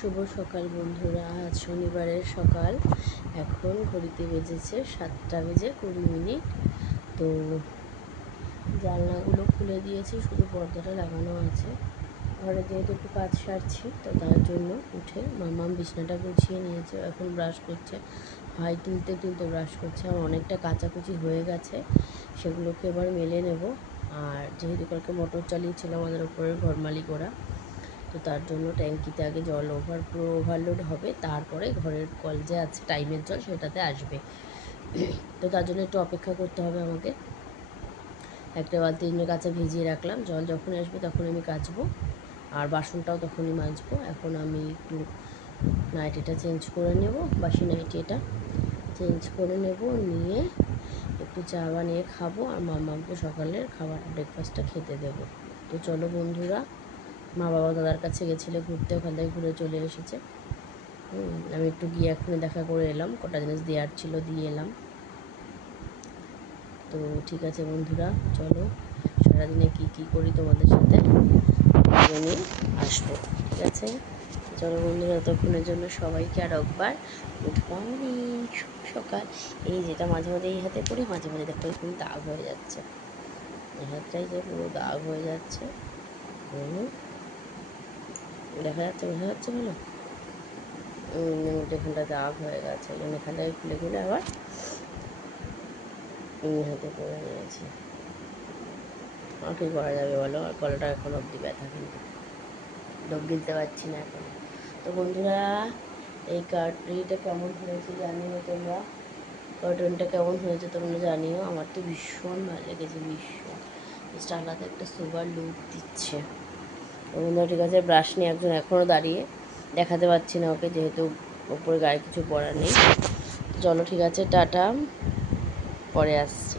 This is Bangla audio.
শুভ সকাল বন্ধুরা। আজ শনিবারের সকাল। এখন ঘড়িতে বেজেছে 7:20। তো জানলাগুলো খুলে দিয়েছি, শুধু পর্দাটা লাগানো আছে। ঘরে যেহেতু একটু কাজ সারছি, তো তার জন্য উঠে মামাম বিছনাটা গুছিয়ে নিয়েছে। এখন ব্রাশ করছে, ভাই তুলতে তুলতে ব্রাশ করছে। আমার অনেকটা কাচাকুচি হয়ে গেছে, সেগুলোকে এবার মেলে নেব। আর যেহেতু কালকে মোটর চালিয়েছিল আমাদের ওপরের ঘর মালিক ওরা, তো তার জন্য ট্যাঙ্কিতে আগে জল ওভারলোড হবে, তারপরে ঘরের কল যে আছে টাইমের জল সেটাতে আসবে। তো তার জন্য একটু অপেক্ষা করতে হবে আমাকে। একটা বালতি কাঁচা ভিজিয়ে রাখলাম, জল যখন আসবে তখন আমি কাচবো, আর বাসনটাও তখনই মাজবো। এখন আমি একটু নাইটিটা চেঞ্জ করে নেব, বাসি নাইটি এটা চেঞ্জ করে নেব, নিয়ে একটু চা বানিয়ে খাবো, আর মামাকে সকালের খাবার ব্রেকফাস্টটা খেতে দেবো। তো চলো বন্ধুরা, মা বাবা দাদার কাছে গেছিলো ঘুরতে, ওখান থেকে ঘুরে চলে এসেছে। আমি একটু গিয়ে এখনই দেখা করে এলাম, কটা জিনিস দেওয়ার ছিল দিয়ে এলাম। তো ঠিক আছে বন্ধুরা, চলো সারাদিনে কী করি তোমাদের সাথে আমি আসবো, ঠিক আছে? চলো বন্ধুরা, ততক্ষণের জন্য সবাইকে আর একবার গুড মর্নিং, শুভ সকাল। এই যেটা মাঝে মাঝে এই হাতে করি, মাঝে মাঝে দেখো এরকম দাগ হয়ে যাচ্ছে, এই হাতটাই যে পুরো দাগ হয়ে যাচ্ছে। দেখা যাচ্ছে, বোঝা যাচ্ছে ভালো? এখানটা দাগ হয়ে গেছে, ওই জন্য এখানটায় খুলে খুলে আবার হাতে করে নিয়েছি। আর কী করা যাবে বলো, আর গলাটা এখন অবধি ব্যথা, কিন্তু ঢোক গিলতে পারছি না এখন। তো বন্ধুরা, এই কার্টুনটা কেমন হয়েছে জানিও তোমরা, কার্টুনটা কেমন হয়েছে তোমরা জানিও। আমার তো ভীষণ ভালো লেগেছে, ভীষণ জাস্ট আলাদা একটা সুপার লুক দিচ্ছে। তো বন্ধুরা ঠিক আছে, ব্রাশ নিয়ে একজন এখনও দাঁড়িয়ে, দেখাতে পাচ্ছি না ওকে যেহেতু ওপরে গায়ে কিছু পরা নেই। চলো ঠিক আছে, টাটা, পরে আসছি।